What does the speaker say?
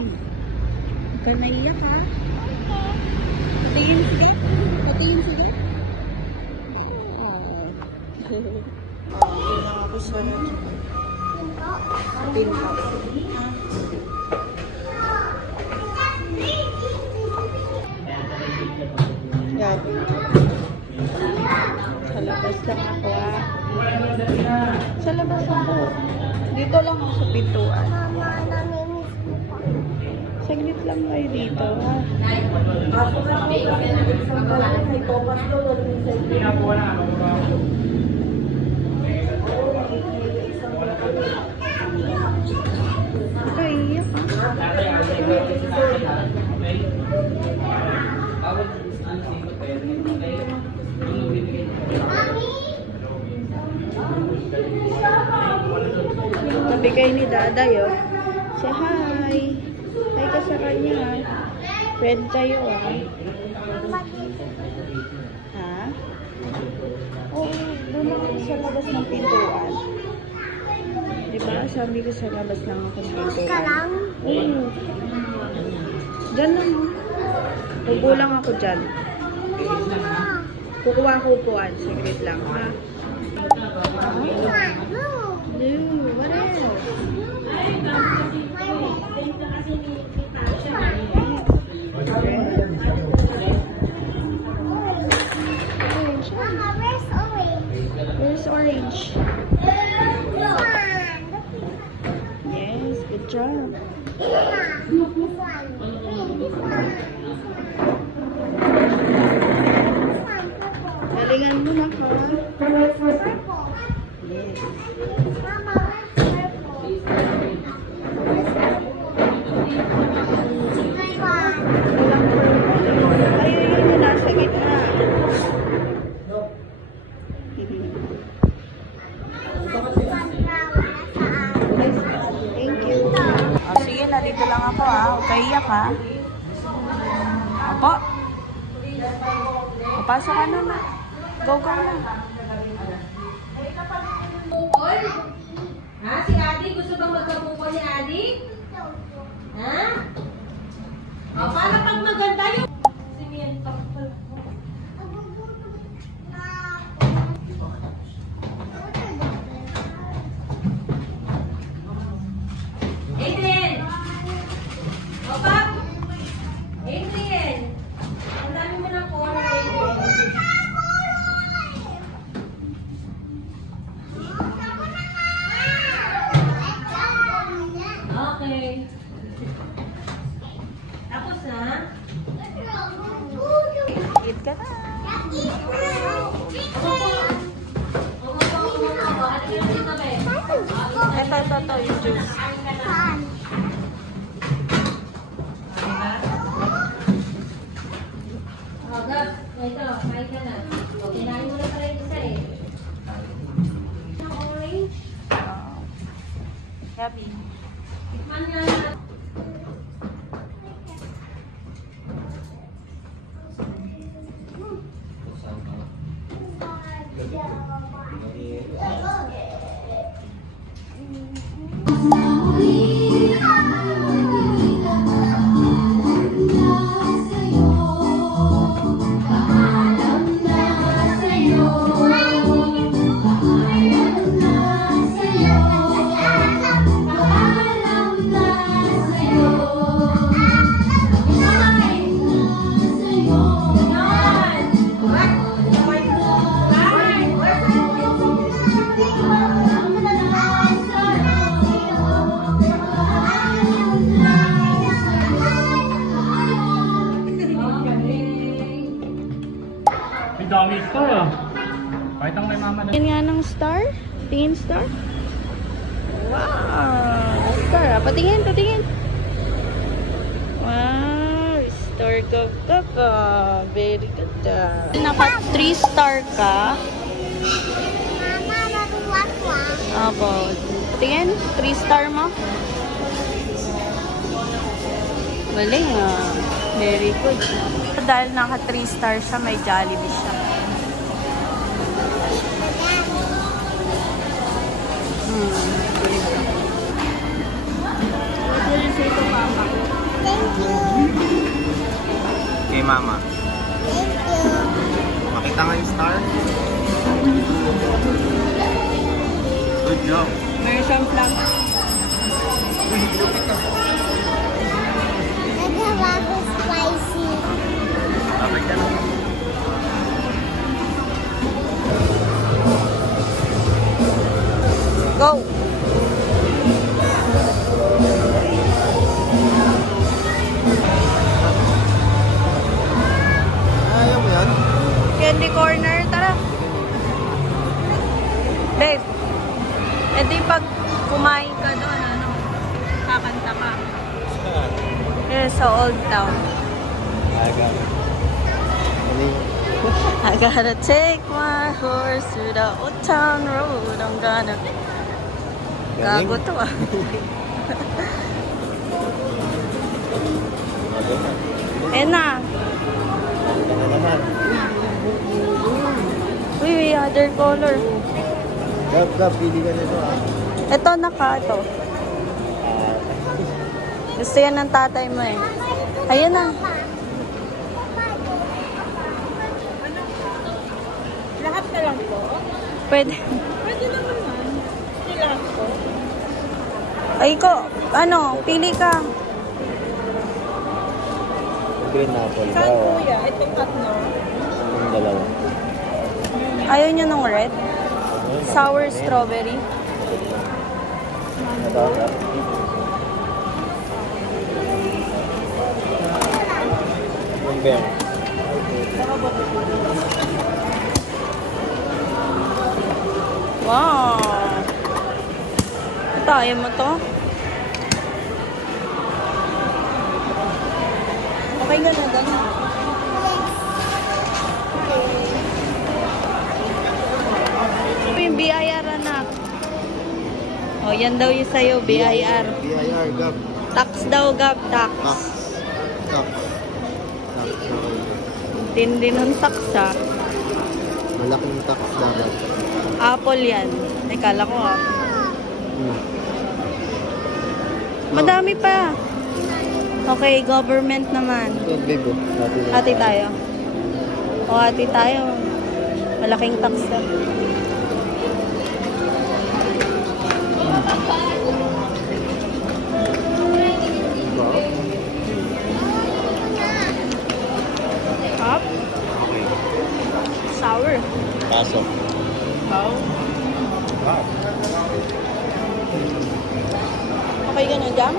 Huwag ka naiyak ha. Patingin sige. Patingin sige. Oh. Ilang ako sa pinto. Yan. Sa labas lang ako ah. Sa labas ako. Dito lang ako sa pintuan. Mama, namimiss ko pa. Saglit lang kayo dito ha. Okay, iyak ha. Tabi kayo ni Daday oh. Say hi. Hi ka sa kanya. Friend kayo ah. Ha? Oo, doon ako sa labas ng pintuan. Diba? Sabi ko sa labas lang ako ng Ka pintuan. lang? Oo. Diyan lang oh. Kukulang ako dyan. Kukuha ko upuan. Saglit lang ha. No, what else? Mama, where's orange? Where's orange? This one. Yes, good job. This one. This one. Galingan mo na ka. Purple. Yes. Mama, where's purple? This one. Walang purple. Ayun yung nasa gitna. Thank you. Sige, narito lang ako ha. Huwag kayo iyak ha. Apo. Papasok ka na. Go na. Bukol? Ha? Si Adi? Gusto bang magkabukol ni Adi? Ha? O, paano pag maganda yung... Siniyan pa pala. Adrian! O, Pap! Adrian! Ang dami mo ng color, Adrian. Okay. Tapos na? Eat ka na. Ito, yung juice. Oh, Gab. Ito, kain ka na. O, kinain mo na pala yung isa eh. Orange. Yummy. Tikman nga na. Dami star ah. Kahit ang may mama na. Tingin nga ng star. Tingin star. Wow! Star ah. Patingin. Wow! Star ka. Very good ah. Naka 3 star ka. Mama, naruwak-wak. Apo. Tingin. 3 star mo. Galing ah. Very good. Dahil naka 3 star siya, may Jollibee siya. What will you say to Papa? mama. Thank you. Makita nga yung star. Good job. Meron siyang flag. Nagawa ko spicy. Babay ka lang. Go! Ayaw mo yan? Candy corner, tara. Babe, edi pag kumain ka doon, ano, kakanta ka. Yes, sa Old Town. Agaw. Ano yun? I gotta take my horse through the Old Town Road. I'm gonna... Gago to ah. Eh na. Ito na naman. Uy, may other color. Gab, pili ka nito ah. Ito naka, ito. Gusto yan ng tatay mo eh. Ayan na. Lahat na lang po. Pwede. Pwede naman man. Hindi lahat po. Ay ko, ano, pili ka. Green apple. Saan kuya? Itong tatlo. Yung dalawa. Ayaw niya nung red. Sour strawberry. Ito. Yung bear. Wow. Ito, ayaw mo to? Okay ka na doon. Ito yung BIR anak. O, yan daw yung sa'yo, BIR. BIR, Gab. Tax daw, Gab, tax. Tax. Tax. Tax. Tindi ng tax, ah. Malaking tax dapat. Apple yan. Ay, kala ko, ah. Hmm. Madami pa. Okay, government naman. Ito, bigo. Hati tayo. O, hati tayo. Malaking tax na. Hop. Sour. Pasok. Wow. Wow. Okay ka na, Jam?